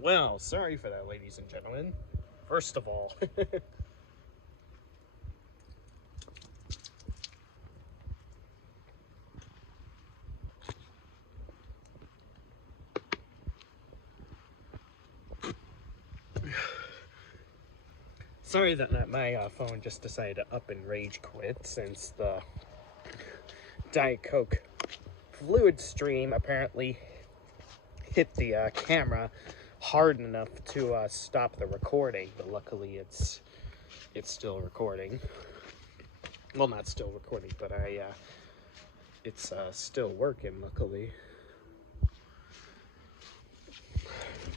Well, sorry for that, ladies and gentlemen. First of all, sorry that my phone just decided to up and rage quit since the Diet Coke fluid stream apparently hit the camera hard enough to stop the recording, but luckily it's still recording. Well, not still recording, but it's still working, luckily.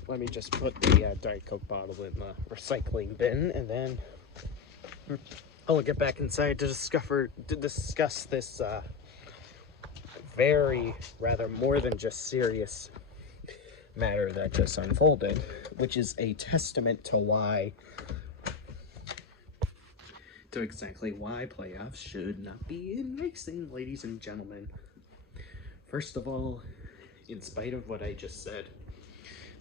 Let me just put the Diet Coke bottle in the recycling bin, and then I'll get back inside to discuss this very, rather more than just serious matter that just unfolded, which is a testament to exactly why playoffs should not be in racing, ladies and gentlemen. First of all, in spite of what I just said,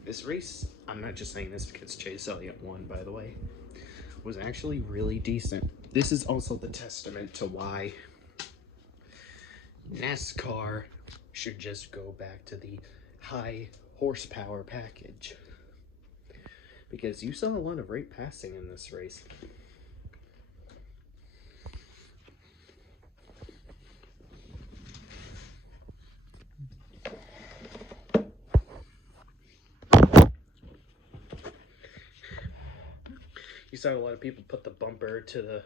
this race, I'm not just saying this because Chase Elliott won, by the way, was actually really decent. This is also the testament to why NASCAR should just go back to the high horsepower package. Because you saw a lot of rate passing in this race. You saw a lot of people put the bumper to the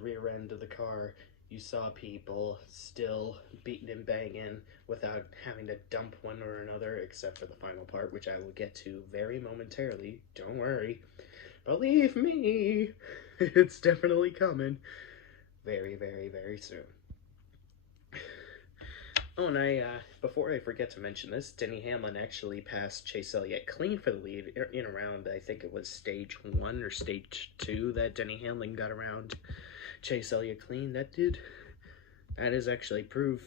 rear end of the car. You saw people still beating and banging without having to dump one or another, except for the final part, which I will get to very momentarily. Don't worry. Believe me, it's definitely coming very, very, very soon. Oh, and before I forget to mention this, Denny Hamlin actually passed Chase Elliott clean for the lead in around, I think it was stage 1 or stage 2 that Denny Hamlin got around Chase Elliott clean. That is actually proof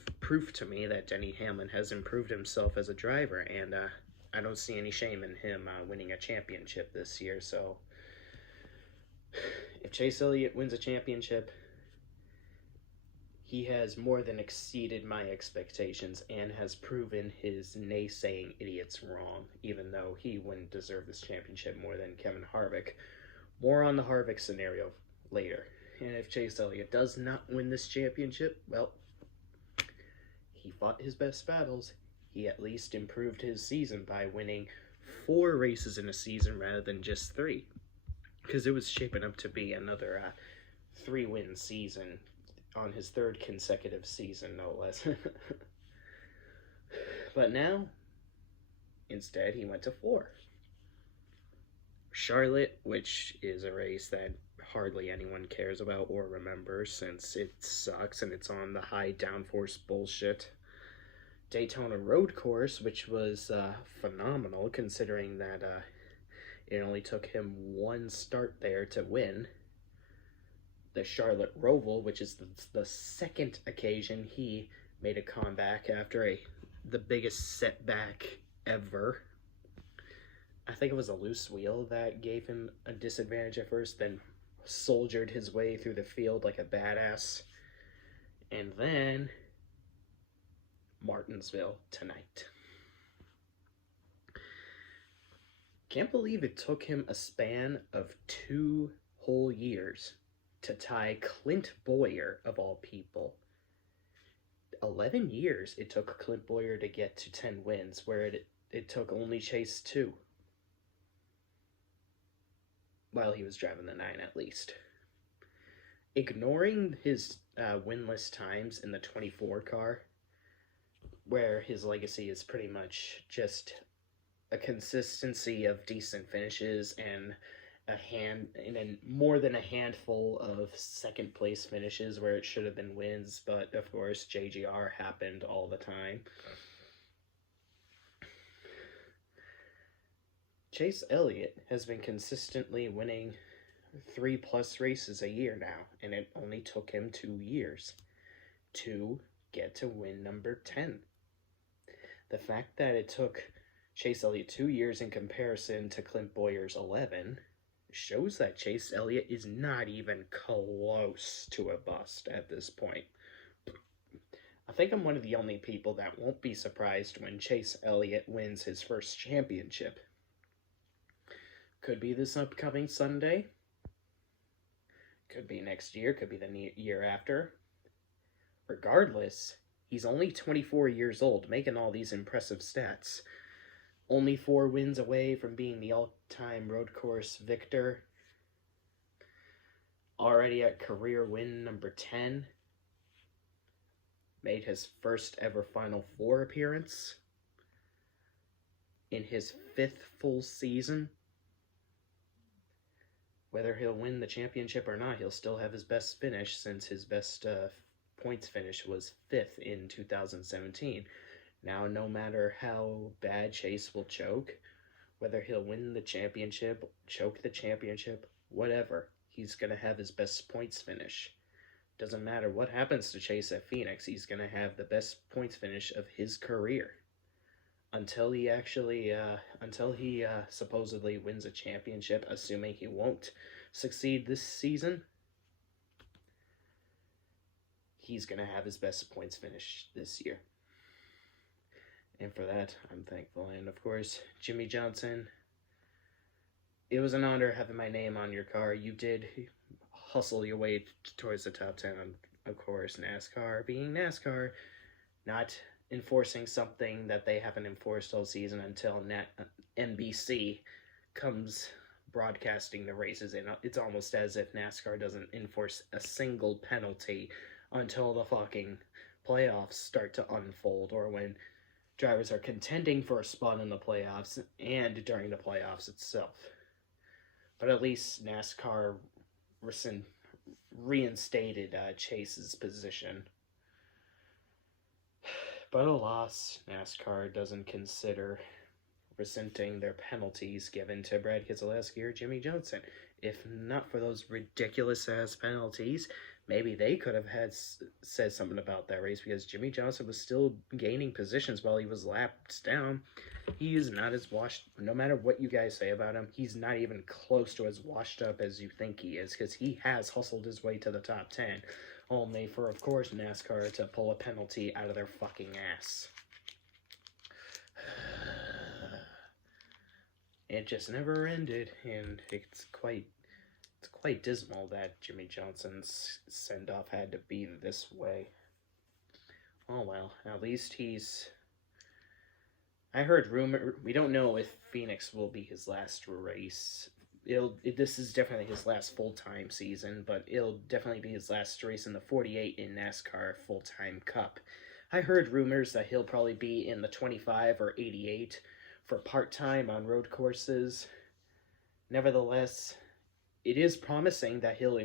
to me that Denny Hamlin has improved himself as a driver, and I don't see any shame in him winning a championship this year. So if Chase Elliott wins a championship, he has more than exceeded my expectations and has proven his naysaying idiots wrong, even though he wouldn't deserve this championship more than Kevin Harvick. More on the Harvick scenario later. And if Chase Elliott does not win this championship, well, he fought his best battles. He at least improved his season by winning 4 races in a season rather than just 3. Because it was shaping up to be another 3-win season on his 3rd consecutive season, no less. But now, instead, he went to 4. Charlotte, which is a race that hardly anyone cares about or remembers since it sucks and it's on the high downforce bullshit. Daytona Road Course, which was phenomenal considering that it only took him 1 start there to win. The Charlotte Roval, which is the 2nd occasion he made a comeback after the biggest setback ever. I think it was a loose wheel that gave him a disadvantage at first, then soldiered his way through the field like a badass. And then Martinsville tonight. Can't believe it took him a span of 2 whole years to tie Clint Bowyer, of all people. 11 years it took Clint Bowyer to get to 10 wins, where it took only Chase 2. While he was driving the 9, at least. Ignoring his winless times in the 24 car, where his legacy is pretty much just a consistency of decent finishes and more than a handful of 2nd place finishes where it should have been wins, but of course JGR happened all the time. Chase Elliott has been consistently winning 3+ races a year now, and it only took him 2 years to get to win number 10. The fact that it took Chase Elliott 2 years in comparison to Clint Boyer's 11 shows that Chase Elliott is not even close to a bust at this point. I think I'm one of the only people that won't be surprised when Chase Elliott wins his first championship. Could be this upcoming Sunday. Could be next year. Could be the year after. Regardless, he's only 24 years old, making all these impressive stats. Only 4 wins away from being the all-time road course victor. Already at career win number 10. Made his first ever Final Four appearance. In his 5th full season. Whether he'll win the championship or not, he'll still have his best finish, since his best points finish was 5th in 2017. Now, no matter how bad Chase will choke, whether he'll win the championship, choke the championship, whatever, he's going to have his best points finish. Doesn't matter what happens to Chase at Phoenix, he's going to have the best points finish of his career. Until he supposedly wins a championship, assuming he won't succeed this season, he's going to have his best points finish this year. And for that, I'm thankful. And of course, Jimmy Johnson, it was an honor having my name on your car. You did hustle your way towards the top 10. Of course, NASCAR being NASCAR, not enforcing something that they haven't enforced all season until NBC comes broadcasting the races. And it's almost as if NASCAR doesn't enforce a single penalty until the fucking playoffs start to unfold, or when drivers are contending for a spot in the playoffs and during the playoffs itself. But at least NASCAR reinstated Chase's position. But alas, NASCAR doesn't consider resenting their penalties given to Brad Keselowski or Jimmy Johnson. If not for those ridiculous-ass penalties, maybe they could have said something about that race, because Jimmy Johnson was still gaining positions while he was lapped down. He is not as washed, no matter what you guys say about him, he's not even close to as washed up as you think he is, because he has hustled his way to the top 10, only for, of course, NASCAR to pull a penalty out of their fucking ass. It just never ended, and it's quite dismal that Jimmy Johnson's send-off had to be this way. Oh well, at least he's... I heard rumor... We don't know if Phoenix will be his last race. This is definitely his last full-time season, but it'll definitely be his last race in the 48 in NASCAR full-time cup. I heard rumors that he'll probably be in the 25 or 88 for part-time on road courses. Nevertheless, it is promising that he'll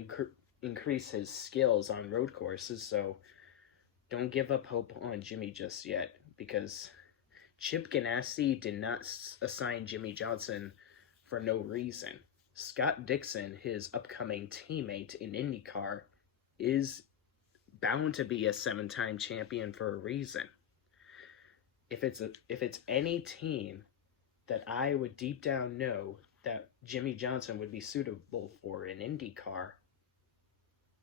increase his skills on road courses, so don't give up hope on Jimmy just yet, because Chip Ganassi did not assign Jimmy Johnson for no reason. Scott Dixon, his upcoming teammate in IndyCar, is bound to be a 7-time champion for a reason. If it's any team that I would deep down know that Jimmy Johnson would be suitable for in IndyCar,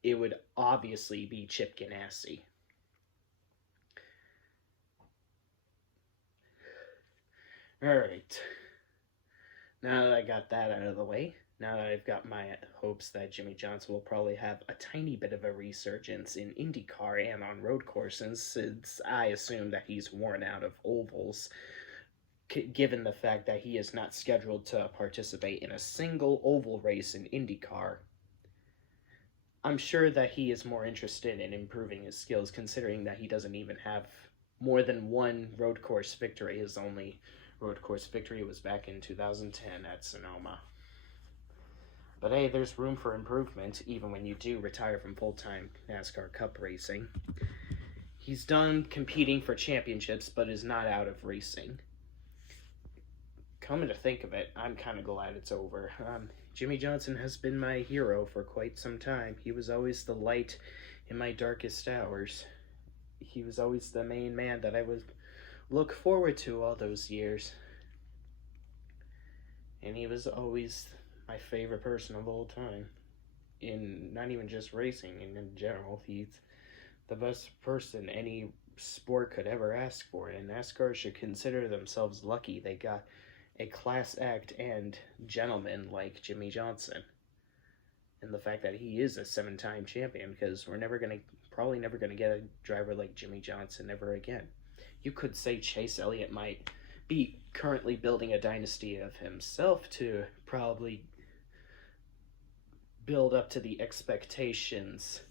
it would obviously be Chip Ganassi. Alright, now that I got that out of the way, now that I've got my hopes that Jimmy Johnson will probably have a tiny bit of a resurgence in IndyCar and on road courses, since I assume that he's worn out of ovals, given the fact that he is not scheduled to participate in a single oval race in IndyCar, I'm sure that he is more interested in improving his skills, considering that he doesn't even have more than one road course victory. His only road course victory was back in 2010 at Sonoma. But hey, there's room for improvement, even when you do retire from full-time NASCAR Cup racing. He's done competing for championships, but is not out of racing. Coming to think of it, I'm kind of glad it's over. Jimmy Johnson has been my hero for quite some time. He was always the light in my darkest hours. He was always the main man that I would look forward to all those years. And he was always my favorite person of all time. In not even just racing, and in general, he's the best person any sport could ever ask for. And NASCAR should consider themselves lucky they got a class act and gentleman like Jimmy Johnson. And the fact that he is a 7-time champion, because we're probably never gonna get a driver like Jimmy Johnson ever again. You could say Chase Elliott might be currently building a dynasty of himself to probably build up to the expectations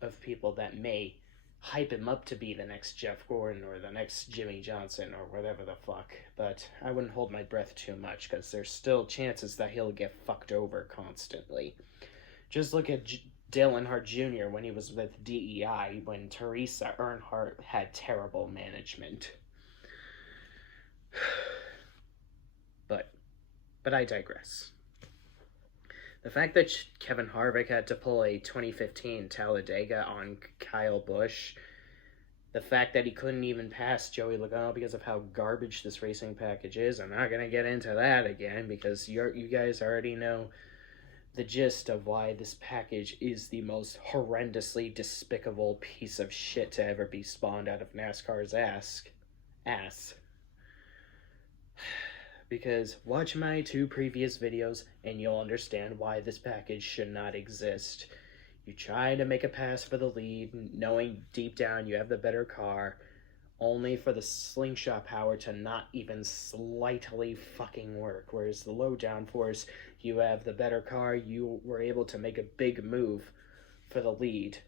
of people that may hype him up to be the next Jeff Gordon or the next Jimmy Johnson or whatever the fuck. But I wouldn't hold my breath too much, because there's still chances that he'll get fucked over constantly. Just look at Dale Earnhardt Jr. when he was with DEI, when Teresa Earnhardt had terrible management. But I digress. The fact that Kevin Harvick had to pull a 2015 Talladega on Kyle Busch, the fact that he couldn't even pass Joey Logano because of how garbage this racing package is, I'm not going to get into that again, because you guys already know the gist of why this package is the most horrendously despicable piece of shit to ever be spawned out of NASCAR's ass. Because watch my 2 previous videos and you'll understand why this package should not exist. You try to make a pass for the lead, knowing deep down you have the better car, only for the slingshot power to not even slightly fucking work. Whereas the low downforce, you have the better car, you were able to make a big move for the lead,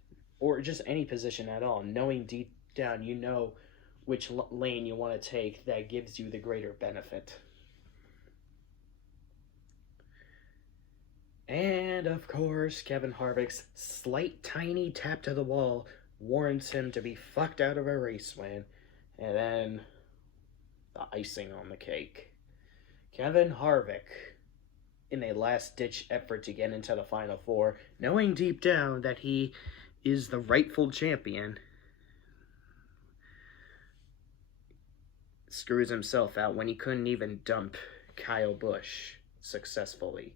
or just any position at all, knowing deep down you know which lane you want to take that gives you the greater benefit. And, of course, Kevin Harvick's slight tiny tap to the wall warrants him to be fucked out of a race win. And then, the icing on the cake. Kevin Harvick, in a last-ditch effort to get into the Final Four, knowing deep down that he is the rightful champion, screws himself out when he couldn't even dump Kyle Busch successfully.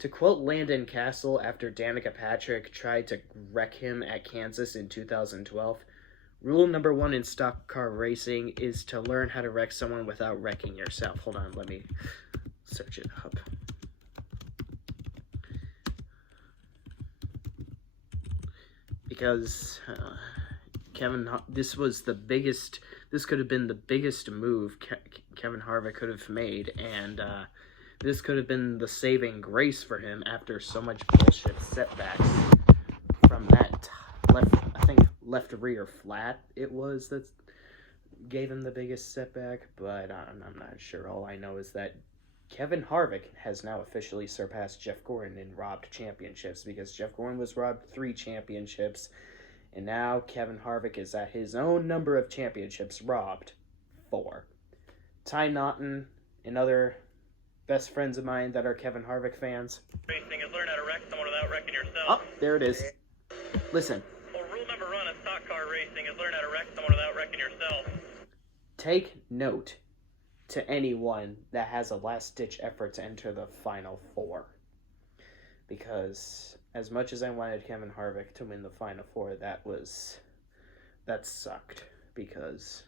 To quote Landon Castle after Danica Patrick tried to wreck him at Kansas in 2012, rule number 1 in stock car racing is to learn how to wreck someone without wrecking yourself. Hold on, let me search it up. Because this could have been the biggest move Kevin Harvick could have made, and this could have been the saving grace for him after so much bullshit setbacks from that left rear flat it was that gave him the biggest setback. But I'm not sure. All I know is that Kevin Harvick has now officially surpassed Jeff Gordon in robbed championships, because Jeff Gordon was robbed 3 championships, and now Kevin Harvick is at his own number of championships robbed, 4. Ty Naughton and other best friends of mine that are Kevin Harvick fans. Racing is learn how to wreck someone without wrecking yourself. Oh, there it is. Listen. Well, rule number 1 in stock car racing is learn how to wreck someone without wrecking yourself. Take note to anyone that has a last-ditch effort to enter the Final Four. Because as much as I wanted Kevin Harvick to win the Final Four, that sucked. Because,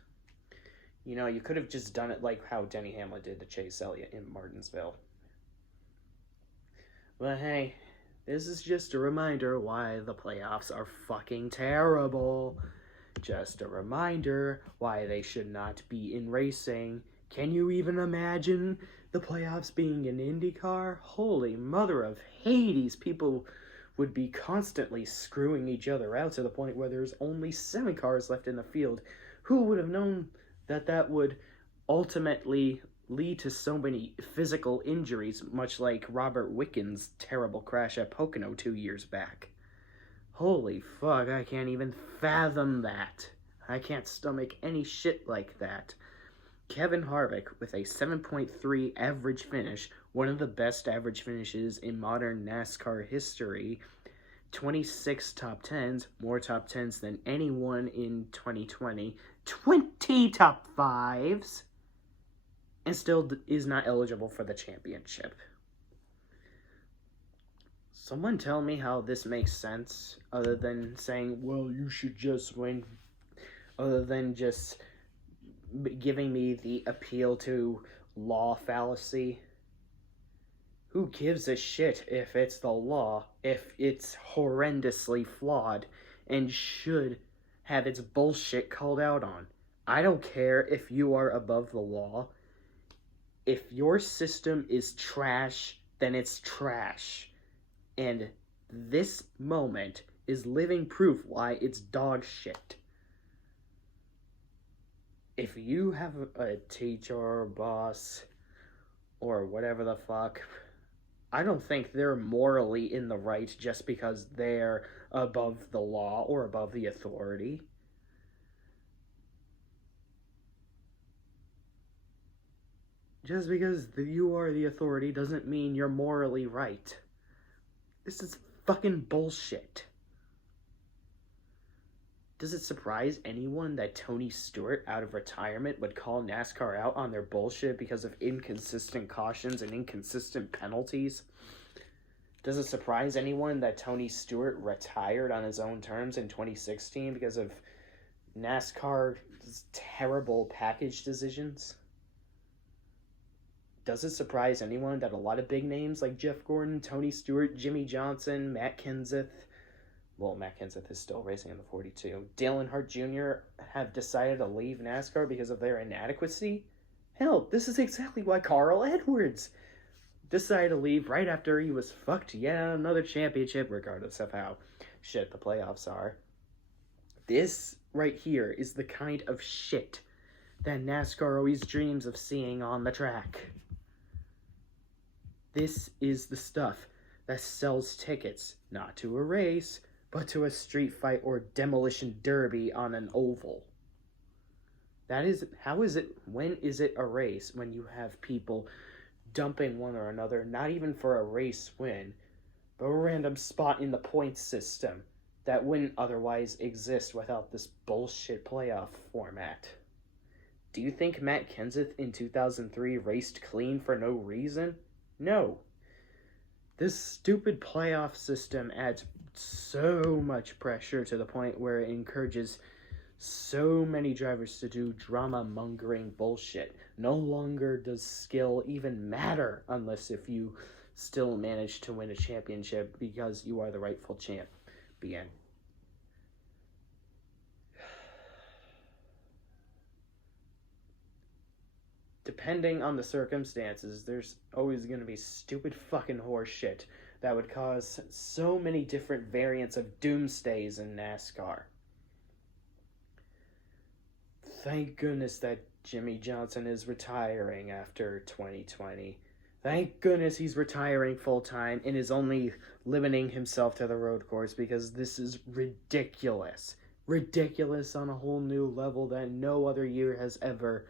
you could have just done it like how Denny Hamlin did to Chase Elliott in Martinsville. But hey, this is just a reminder why the playoffs are fucking terrible. Just a reminder why they should not be in racing. Can you even imagine the playoffs being in IndyCar? Holy mother of Hades, people would be constantly screwing each other out to the point where there's only 7 cars left in the field. Who would have known that would ultimately lead to so many physical injuries, much like Robert Wickens' terrible crash at Pocono 2 years back? Holy fuck, I can't even fathom that. I can't stomach any shit like that. Kevin Harvick with a 7.3 average finish, one of the best average finishes in modern NASCAR history, 26 top 10s, more top 10s than anyone in 2020, 20 top 5s, and still is not eligible for the championship. Someone tell me how this makes sense, other than saying, well, you should just win, other than just giving me the appeal to law fallacy. Who gives a shit if it's the law, if it's horrendously flawed and should have its bullshit called out on? I don't care if you are above the law. If your system is trash, then it's trash. And this moment is living proof why it's dog shit. If you have a teacher or boss or whatever the fuck, I don't think they're morally in the right just because they're above the law or above the authority. Just because you are the authority doesn't mean you're morally right. This is fucking bullshit. Does it surprise anyone that Tony Stewart, out of retirement, would call NASCAR out on their bullshit because of inconsistent cautions and inconsistent penalties? Does it surprise anyone that Tony Stewart retired on his own terms in 2016 because of NASCAR's terrible package decisions? Does it surprise anyone that a lot of big names like Jeff Gordon, Tony Stewart, Jimmy Johnson, Matt Kenseth, well, Matt Kenseth is still racing in the 42, Dale Earnhardt Jr. have decided to leave NASCAR because of their inadequacy? Hell, this is exactly why Carl Edwards decided to leave right after he was fucked yet another championship, regardless of how shit the playoffs are. This right here is the kind of shit that NASCAR always dreams of seeing on the track. This is the stuff that sells tickets, not to a race, but to a street fight or demolition derby on an oval. That is, when is it a race when you have people dumping one or another, not even for a race win, but a random spot in the points system that wouldn't otherwise exist without this bullshit playoff format? Do you think Matt Kenseth in 2003 raced clean for no reason? No. This stupid playoff system adds so much pressure to the point where it encourages so many drivers to do drama-mongering bullshit. No longer does skill even matter unless if you still manage to win a championship because you are the rightful champion. Depending on the circumstances, there's always going to be stupid fucking horse shit that would cause so many different variants of doomsdays in NASCAR. Thank goodness that Jimmy Johnson is retiring after 2020. Thank goodness he's retiring full-time and is only limiting himself to the road course, because this is ridiculous. Ridiculous on a whole new level that no other year has ever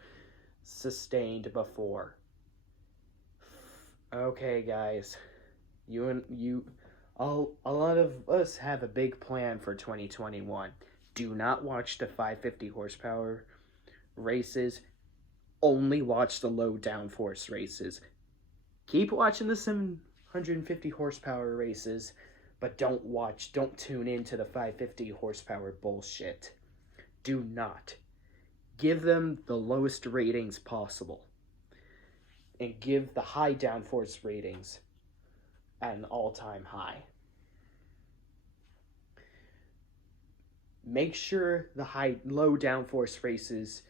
sustained before. Okay, guys. A lot of us have a big plan for 2021. Do not watch the 550 horsepower races. Only watch the low downforce races. Keep watching the 750 horsepower races, but don't tune into the 550 horsepower bullshit. Do not. Give them the lowest ratings possible. And give the high downforce ratings at an all-time high. Make sure the low downforce races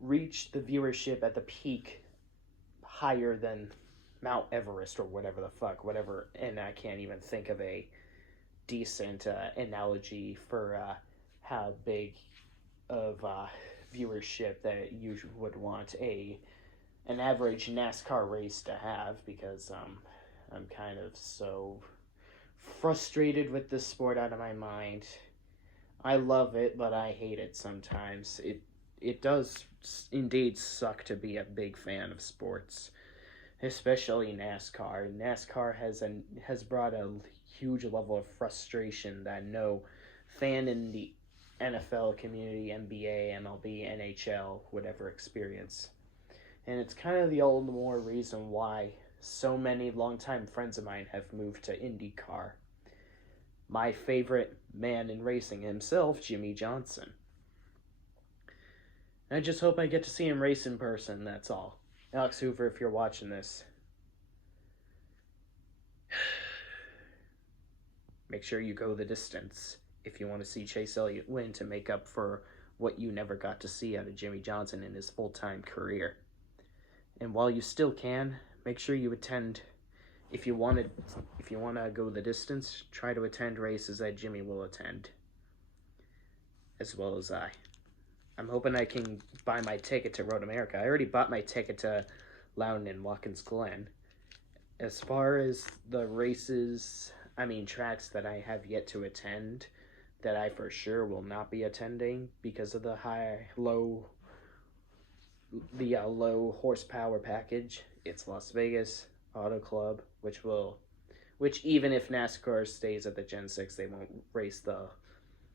reach the viewership at the peak higher than Mount Everest or whatever the fuck, and I can't even think of a decent analogy for how big of viewership that you would want an average NASCAR race to have, because I'm kind of so frustrated with this sport out of my mind. I love it, but I hate it sometimes. It does indeed suck to be a big fan of sports, especially NASCAR. NASCAR has brought a huge level of frustration that no fan in the NFL community, NBA, MLB, NHL would ever experience. And it's kind of the all the more reason why so many longtime friends of mine have moved to IndyCar. My favorite man in racing himself, Jimmy Johnson. I just hope I get to see him race in person, that's all. Alex Hoover, if you're watching this, make sure you go the distance if you want to see Chase Elliott win to make up for what you never got to see out of Jimmy Johnson in his full-time career. And while you still can, make sure you attend. If you want to go the distance, try to attend races that Jimmy will attend, as well as I. I'm hoping I can buy my ticket to Road America. I already bought my ticket to Loudon and Watkins Glen. As far as the tracks that I have yet to attend, that I for sure will not be attending because of the low horsepower package. It's Las Vegas Auto Club, which even if NASCAR stays at the Gen 6, they won't race the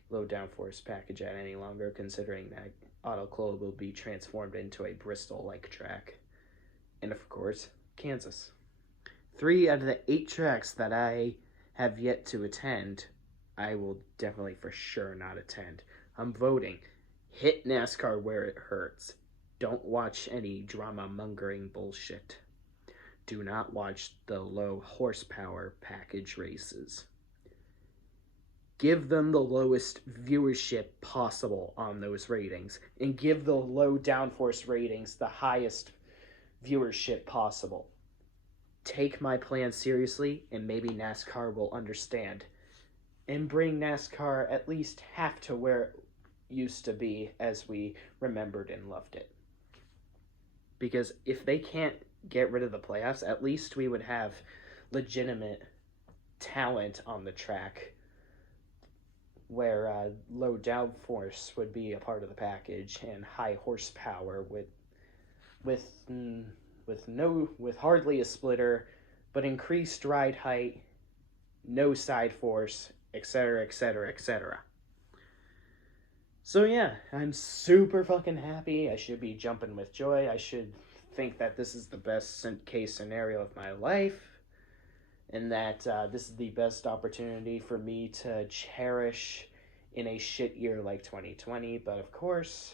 low downforce package at any longer, considering that Auto Club will be transformed into a Bristol-like track. And of course, Kansas. 3 out of the 8 tracks that I have yet to attend, I will definitely for sure not attend. I'm voting. Hit NASCAR where it hurts. Don't watch any drama-mongering bullshit. Do not watch the low horsepower package races. Give them the lowest viewership possible on those ratings, and give the low downforce ratings the highest viewership possible. Take my plan seriously, and maybe NASCAR will understand, and bring NASCAR at least half to where it used to be as we remembered and loved it. Because if they can't get rid of the playoffs, at least we would have legitimate talent on the track, where low downforce would be a part of the package, and high horsepower with hardly a splitter, but increased ride height, no side force, etc., etc., etc. So yeah, I'm super fucking happy. I should be jumping with joy. I should think that this is the best case scenario of my life, and that this is the best opportunity for me to cherish in a shit year like 2020. But of course,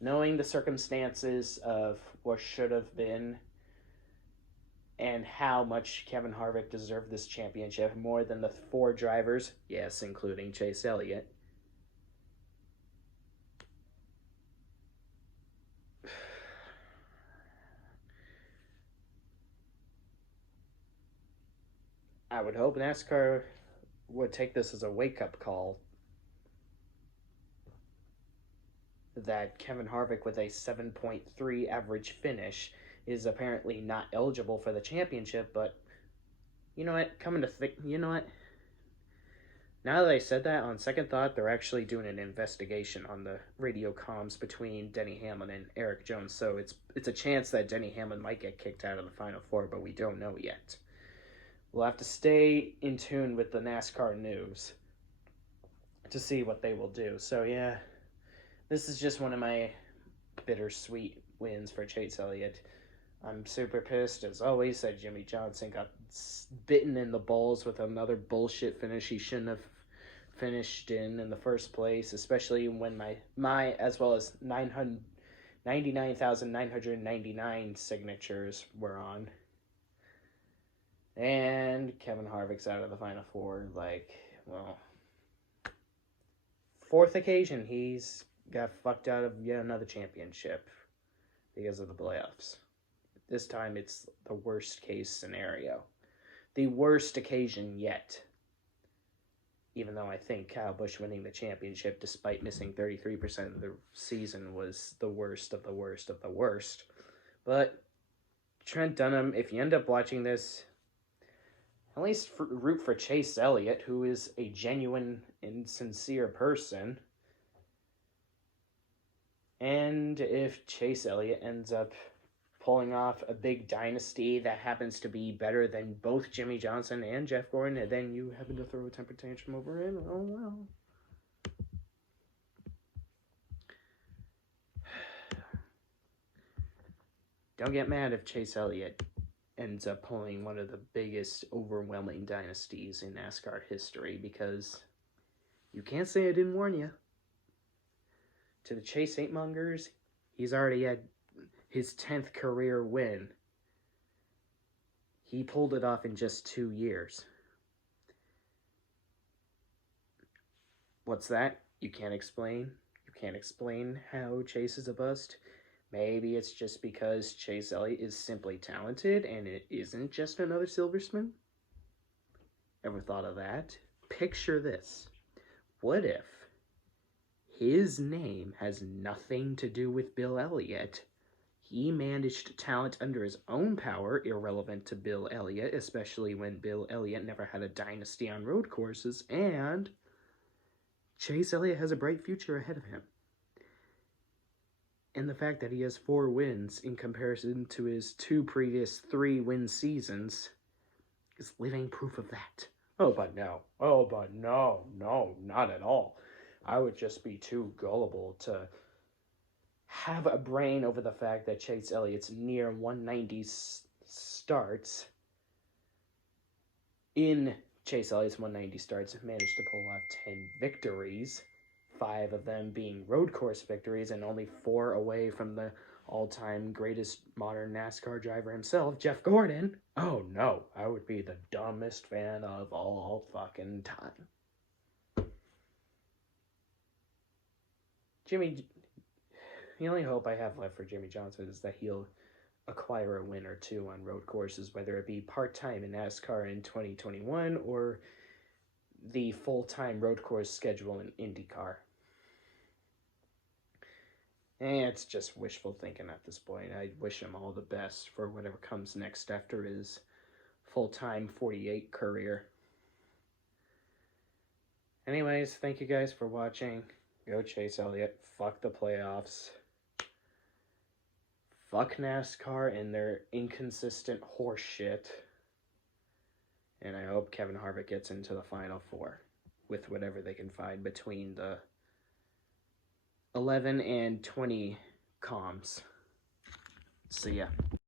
knowing the circumstances of what should have been and how much Kevin Harvick deserved this championship more than the 4 drivers, yes, including Chase Elliott, I would hope NASCAR would take this as a wake-up call that Kevin Harvick with a 7.3 average finish is apparently not eligible for the championship. But you know what, now that I said that, on second thought, they're actually doing an investigation on the radio comms between Denny Hamlin and Eric Jones, so it's a chance that Denny Hamlin might get kicked out of the Final Four, but we don't know yet. We'll have to stay in tune with the NASCAR news to see what they will do. So yeah, this is just one of my bittersweet wins for Chase Elliott. I'm super pissed, as always, that Jimmy Johnson got bitten in the balls with another bullshit finish he shouldn't have finished in the first place, especially when my as well as 99,999 signatures were on. And Kevin Harvick's out of the Final Four. Fourth occasion he's got fucked out of yet another championship because of the playoffs. This time it's the worst case scenario. The worst occasion yet. Even though I think Kyle Busch winning the championship despite missing 33% of the season was the worst of the worst of the worst. But Trent Dunham, if you end up watching this, at least root for Chase Elliott, who is a genuine and sincere person. And if Chase Elliott ends up pulling off a big dynasty that happens to be better than both Jimmy Johnson and Jeff Gordon, and then you happen to throw a temper tantrum over it, oh well. Don't get mad if Chase Elliott ends up pulling one of the biggest, overwhelming dynasties in NASCAR history, because you can't say I didn't warn you. To the Chase hate-mongers, he's already had his 10th career win. He pulled it off in just 2 years. What's that? You can't explain? You can't explain how Chase is a bust? Maybe it's just because Chase Elliott is simply talented and it isn't just another Silversman? Ever thought of that? Picture this. What if his name has nothing to do with Bill Elliott? He managed talent under his own power, irrelevant to Bill Elliott, especially when Bill Elliott never had a dynasty on road courses, and Chase Elliott has a bright future ahead of him. And the fact that he has 4 wins in comparison to his 2 previous 3-win seasons is living proof of that. Oh, but no, not at all. I would just be too gullible to have a brain over the fact that Chase Elliott's near 190 starts in Chase Elliott's 190 starts managed to pull off 10 victories, 5 of them being road course victories, and only 4 away from the all-time greatest modern NASCAR driver himself, Jeff Gordon. Oh no, I would be the dumbest fan of all fucking time. The only hope I have left for Jimmy Johnson is that he'll acquire a win or 2 on road courses, whether it be part-time in NASCAR in 2021 or the full-time road course schedule in IndyCar. It's just wishful thinking at this point. I wish him all the best for whatever comes next after his full-time 48 career. Anyways, thank you guys for watching. Go Chase Elliott. Fuck the playoffs. Fuck NASCAR and their inconsistent horse shit. And I hope Kevin Harvick gets into the Final 4 with whatever they can find between the 11 and 20 comms. See ya.